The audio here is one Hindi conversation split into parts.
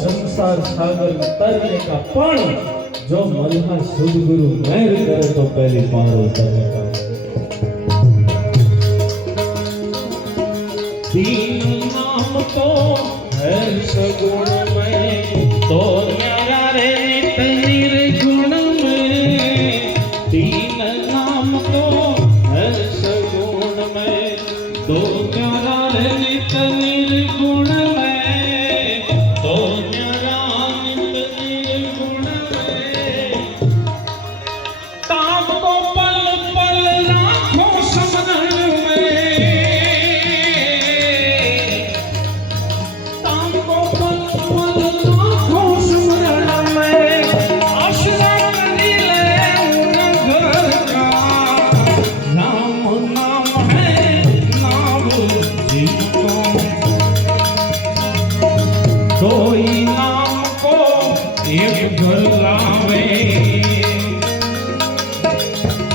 संसार सागर तरने का पानी जो मल्हा सदगुरु मेहर करे तो पहली पार उतरने का दीन नाम तो है सगुण में तो न्यारा रे नित निर्गुण में दीन नाम तो है सगुण में तो न्यारा रे नित निर्गुण में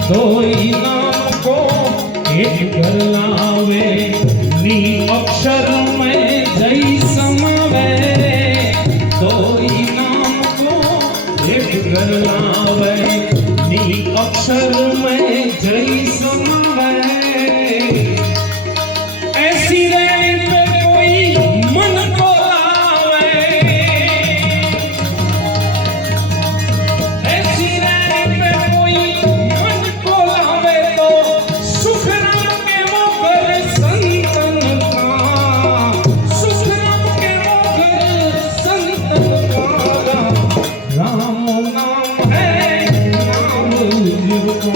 कोई नाम को एक कर लावे नी अक्षर में जय समावे कोई नाम को एक घर लावे नी अक्षर में जय समावे ऐसी रहनी पे कोई मन को लावे ऐसी रहनी पे कोई मन को लावे तो सुख राम के वो घर संतन का सुख राम के वो घर संतन का राम नाम है नाम जिसको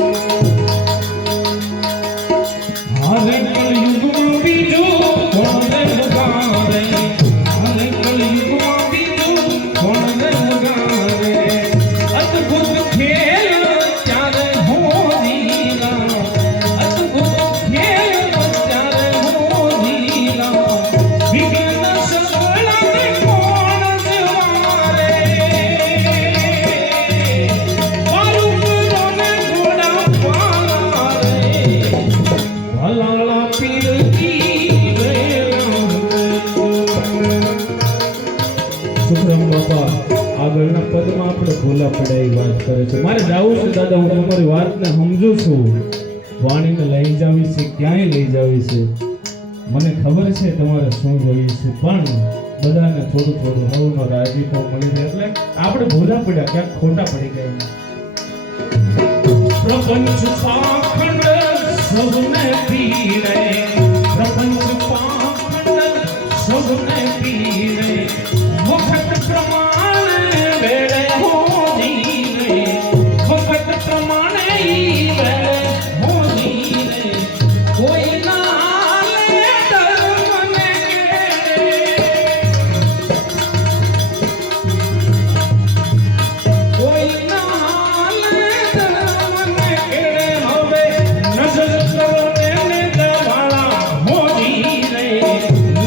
हारे कलयुग में बीजो कौन रे पुकारे हारे कलयुग में बीजो कौन रे पुकारे अद्भुत खेल चारे हो लीला अद्भुत खेल चारे हो लीला विघ्न सकल ने कौन जवारे बालू रोने घोड़ा पाला रे भलाला पीर की સુખરામ બાપા આગળના પદમાં આપણે ભૂલા પડાઈ વાત કરે છે. મારે જાવું છે દાદા, હું તમારી વાતને સમજુ છું. વાણીને લઈ જાવી છે, ક્યાંય લઈ જાવી છે, મને ખબર છે તમારે શું જોઈએ છે, પણ બધાને થોડું થોડું હવનો રાજીપો મળી રહે એટલે આપણે ભૂલા પડ્યા, ક્યાંક ખોટા પડી ગયા. प्रपंच पाखंड सबने पीरे प्रपंच पाखंड सबने पीरे वक्त प्रमाणे वेड़े हो जीरे वक्त प्रमाणे ही वेड़े हो जीरे कोई ना ले धर्म ने कोई ना ले धर्म ने केड़े हवे नजर करो ने दवाला हो जीरे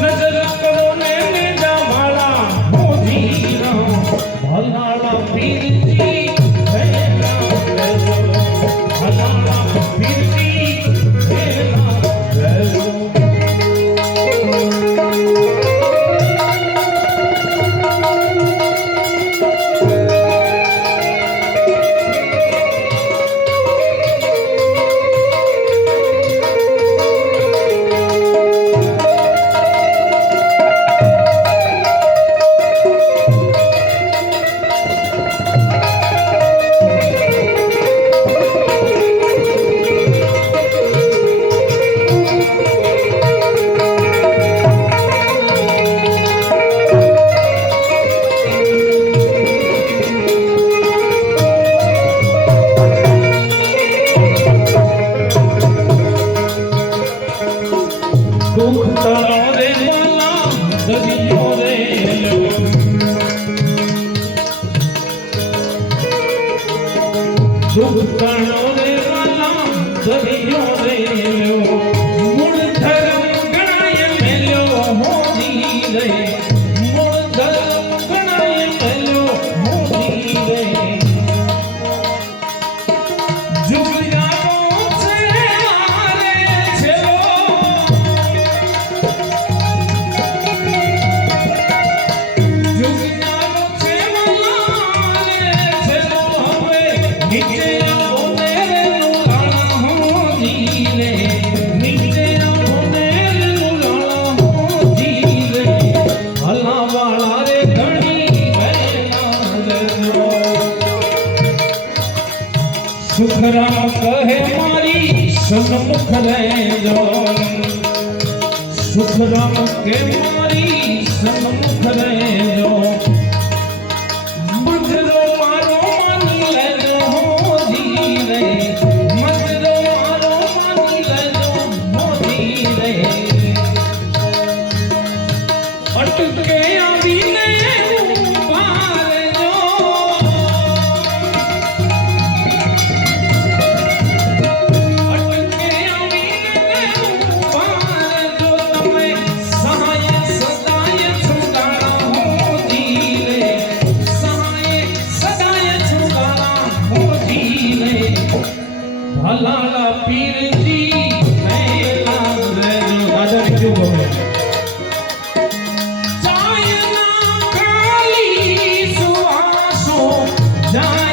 नजर करो ने दवाला हो जीरा भलाला पीरजी वेला वेलो भलाला पीरजी वेला वेलो दुख तारो रे वाला दरियो रे लो दुख तारो रे वाला दरियो रे लो मूल धर्म गणाय मेलो हो जीरे मूल धर्म गणाय मेलो हो जीरे जुग जागो से हारे छेलो सुखराम कहे मारी सन्मुख लेजो सुखराम के मारी सन्मुख लेजो मजरो मारो मानी लेजो हो जीरे मजरो मारो मानी लेजो हो जीरे अटके आवीने भलाला पीरजी मेला रे दादा क्यों बोले चायना काली सुवासो જાય